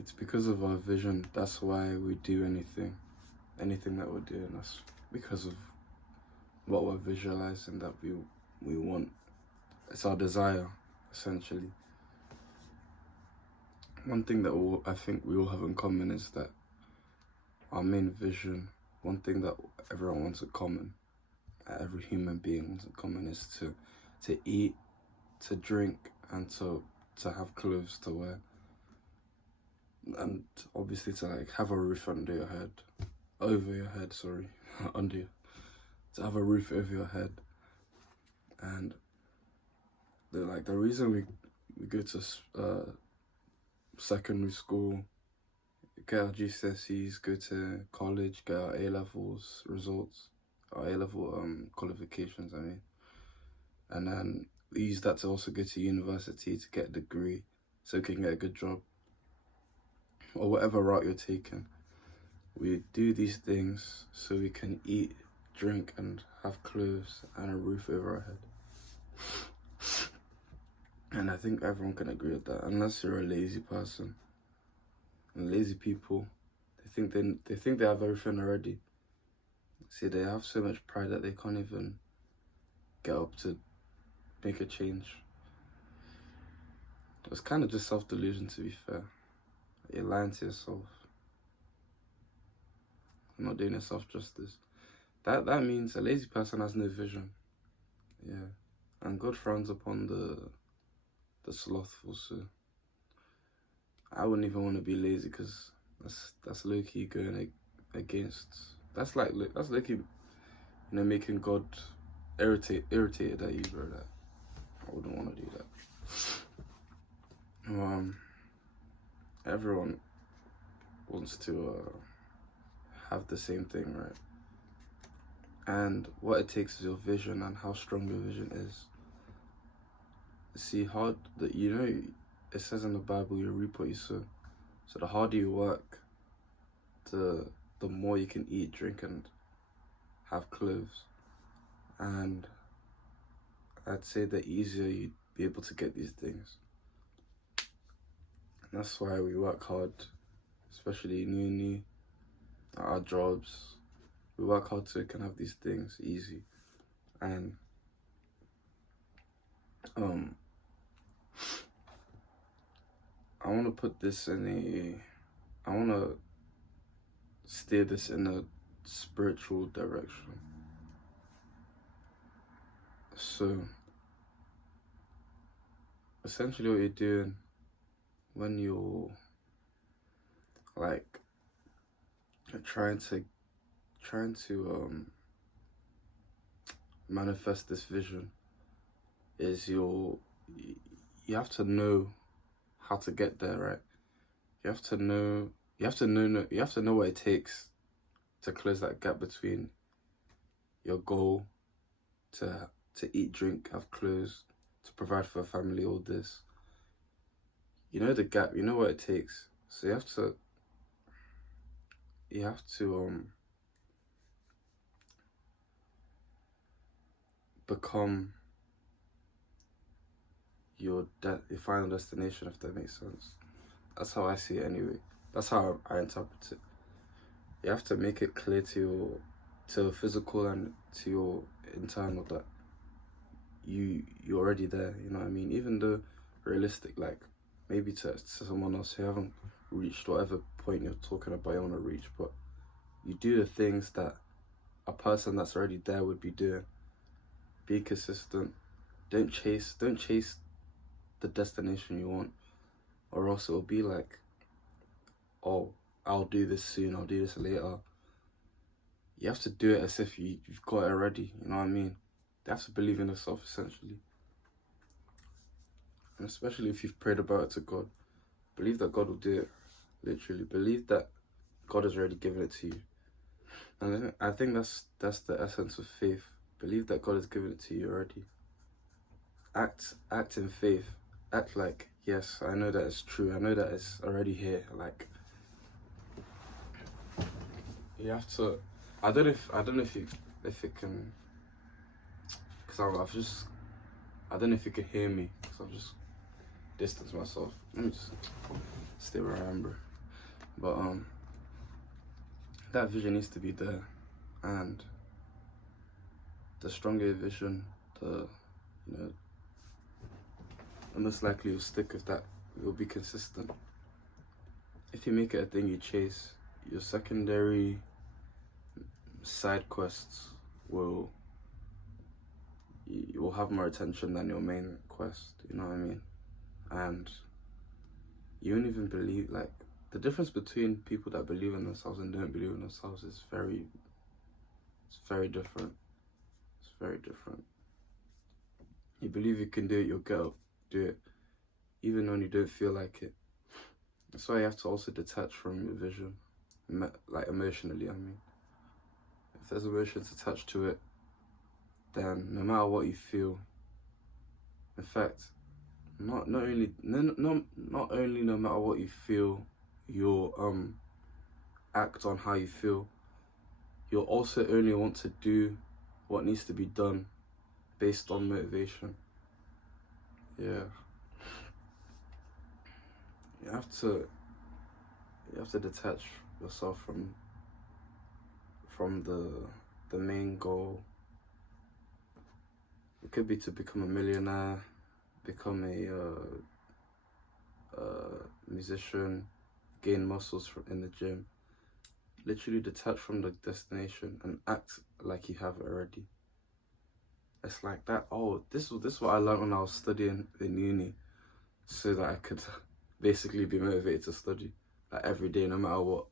It's because of our vision. That's why we do anything that we're doing. That's because of what we're visualizing that we want. It's our desire, essentially. One thing that I think we all have in common is that our main vision, one thing that everyone wants in common, every human being wants in common, is to eat, to drink, and to have clothes to wear. And obviously to like have a roof under your head, under you, to have a roof over your head. And the reason we go to secondary school, get our GCSEs, go to college, get our A-levels results, our A-level qualifications, I mean. And then we use that to also go to university to get a degree so we can get a good job. Or whatever route you're taking. We do these things so we can eat, drink, and have clothes and a roof over our head. And I think everyone can agree with that, unless you're a lazy person. And lazy people, they think they have everything already. See, they have so much pride that they can't even get up to make a change. It's kind of just self-delusion, to be fair. You're lying to yourself. You're not doing yourself justice. That means a lazy person has no vision. Yeah. And God frowns upon the slothful, so I wouldn't even want to be lazy, because that's low-key going against. That's low-key, making God irritated at you, bro. That I wouldn't want to do that. Everyone wants to have the same thing, right? And what it takes is your vision and how strong your vision is. See, it says in the Bible, you reap what you sow. So the harder you work, the more you can eat, drink, and have clothes. And I'd say the easier you'd be able to get these things. And that's why we work hard, especially in uni, at our jobs. We work hard so we can have these things easy. And I want to put this I want to steer this in a spiritual direction. So, essentially what you're doing when you're trying to manifest this vision is you have to know how to get there, right? You have to know what it takes to close that gap between your goal to eat, drink, have clothes, to provide for a family, all this. You know the gap, you know what it takes. So you have to become your final destination, if that makes sense. That's how I see it anyway. That's how I interpret it. You have to make it clear to your physical and to your internal that you're already there, you know what I mean? Even though realistic, like maybe to someone else who haven't reached whatever point you're talking about you want to reach, but you do the things that a person that's already there would be doing. Be consistent. Don't chase the destination you want, or else it'll be like, oh, I'll do this soon, I'll do this later. You have to do it as if you've got it already, you know what I mean? You have to believe in yourself, essentially. And especially if you've prayed about it to God. Believe that God will do it, literally. Believe that God has already given it to you. And I think that's the essence of faith. Believe that God has given it to you already. Act in faith. Act like, yes, I know that it's true. I know that it's already here. Like, you have to. I don't know if it can, because I don't know if you can hear me, because I've just distanced myself. Let me just stay where I am, bro. But that vision needs to be there, and the stronger your vision, the the most likely you'll stick with that. You'll be consistent. If you make it a thing you chase, your secondary side quests will you will have more attention than your main quest. You know what I mean? And you won't even believe, like, the difference between people that believe in themselves and don't believe in themselves is very different. It's very different. You believe you can do it, you'll go do it, even when you don't feel like it. That's why you have to also detach from your vision, like emotionally, I mean. If there's emotions attached to it, then no matter what you feel, in fact, not only no matter what you feel, you'll act on how you feel. You'll also only want to do what needs to be done based on motivation. Yeah. You have to detach yourself from the main goal. It could be to become a millionaire, become a musician, gain muscles in the gym. Literally detach from the destination and act like you have it already. It's like that. Oh, this is what I learned when I was studying in uni, so that I could basically be motivated to study, like, every day, no matter what.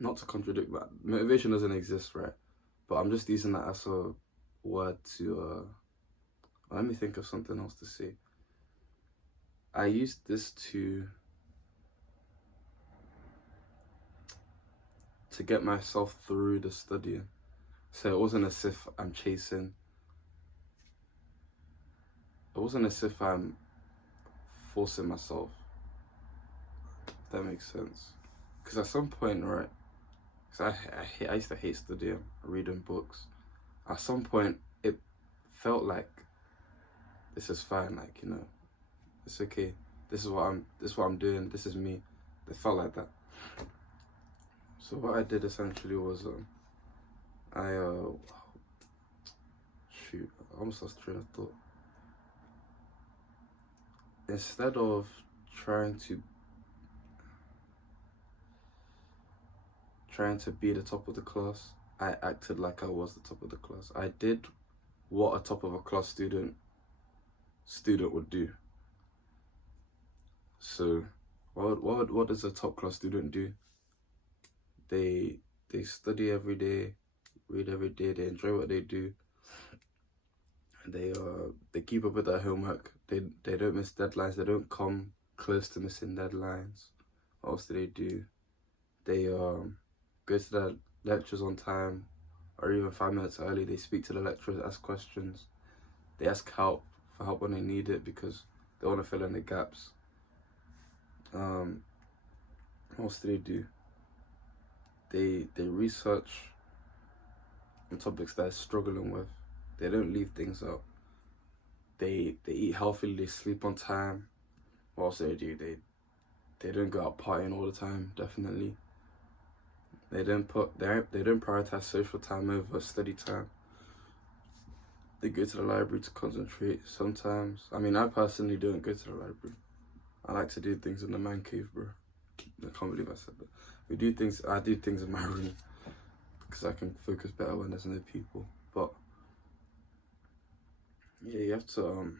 Not to contradict, but motivation doesn't exist, right? But I'm just using that as a word to let me think of something else to say. I used this to get myself through the studying. So it wasn't as if I'm forcing myself. If that makes sense. Because at some point, right, because I used to hate studying, reading books. At some point, it felt like, this is fine, like, it's okay. This is what I'm doing. This is me. It felt like that. So what I did essentially was, I almost lost train of thought. Instead of trying to be the top of the class, I acted like I was the top of the class. I did what a top of a class student would do. So what does a top class student do? They study every day, read every day, they enjoy what they do. They keep up with their homework. They don't miss deadlines. They don't come close to missing deadlines. What else do they do? They go to their lectures on time, or even 5 minutes early. They speak to the lecturers, ask questions. They ask for help when they need it, because they want to fill in the gaps. What else do they do? They research on topics that they're struggling with. They don't leave things out. They eat healthily. They sleep on time. What else do? They don't go out partying all the time. Definitely. They don't prioritize social time over study time. They go to the library to concentrate sometimes. I mean, I personally don't go to the library. I like to do things in the man cave, bro. I can't believe I said that. I do things in my room, because I can focus better when there's no people. But yeah, you have to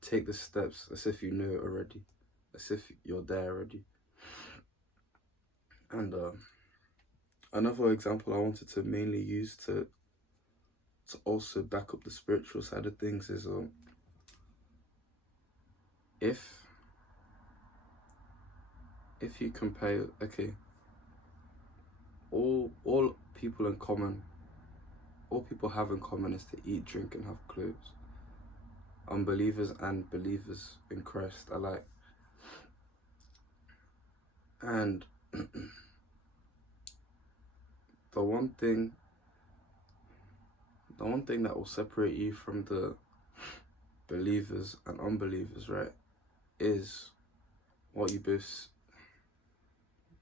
take the steps as if you know it already, as if you're there already. And another example I wanted to mainly use to also back up the spiritual side of things is if you compare, okay, all people have in common is to eat, drink, and have clothes. Unbelievers and believers in Christ alike. And the one thing that will separate you from the believers and unbelievers, right, is what you both,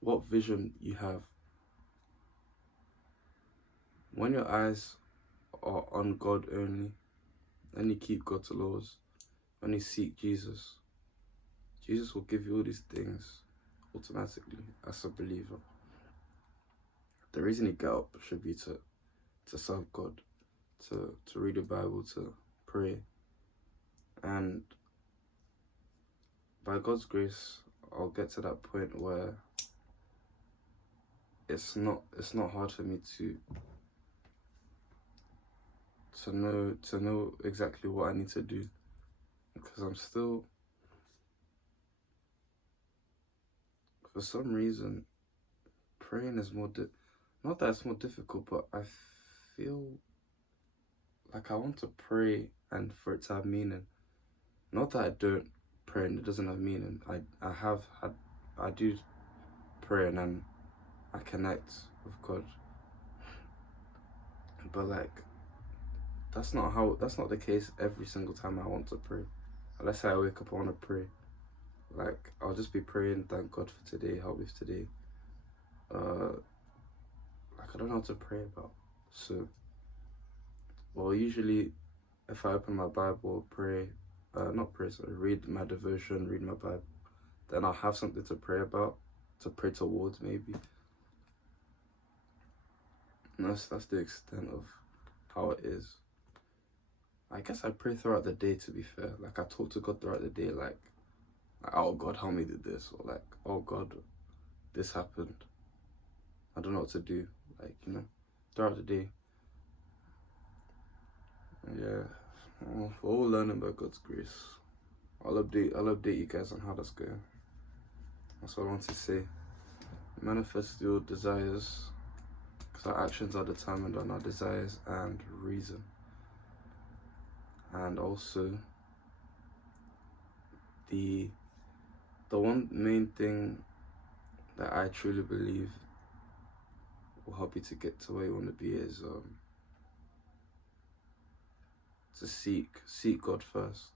what vision you have. When your eyes are on God only, and you keep God's laws, when you seek Jesus, Jesus will give you all these things automatically as a believer. The reason you get up should be to serve God, to read the Bible, to pray. And by God's grace, I'll get to that point where it's not hard for me to know exactly what I need to do, because I'm still, for some reason, praying is not that it's more difficult, but I feel like I want to pray and for it to have meaning. Not that I don't pray and it doesn't have meaning. I do pray and then I connect with God. But like, that's not the case every single time I want to pray. Let's say I wake up, I want to pray. Like, I'll just be praying, thank God for today, help me for today. Like, I don't know what to pray about. So, well, usually if I open my Bible, read my devotion, read my Bible, then I'll have something to pray about, to pray towards maybe. And that's the extent of how it is. I guess I pray throughout the day, to be fair. Like, I talk to God throughout the day, like, oh God, help me do this, or like, oh God, this happened. I don't know what to do, like, throughout the day. Yeah, well, we're all learning by God's grace. I'll update you guys on how that's going. That's what I want to say. Manifest your desires, because our actions are determined on our desires and reason. And also, the one main thing that I truly believe will help you to get to where you want to be is to seek God first,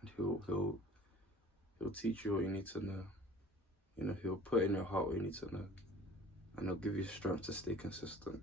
and he'll teach you what you need to know. He'll put in your heart what you need to know, and he'll give you strength to stay consistent.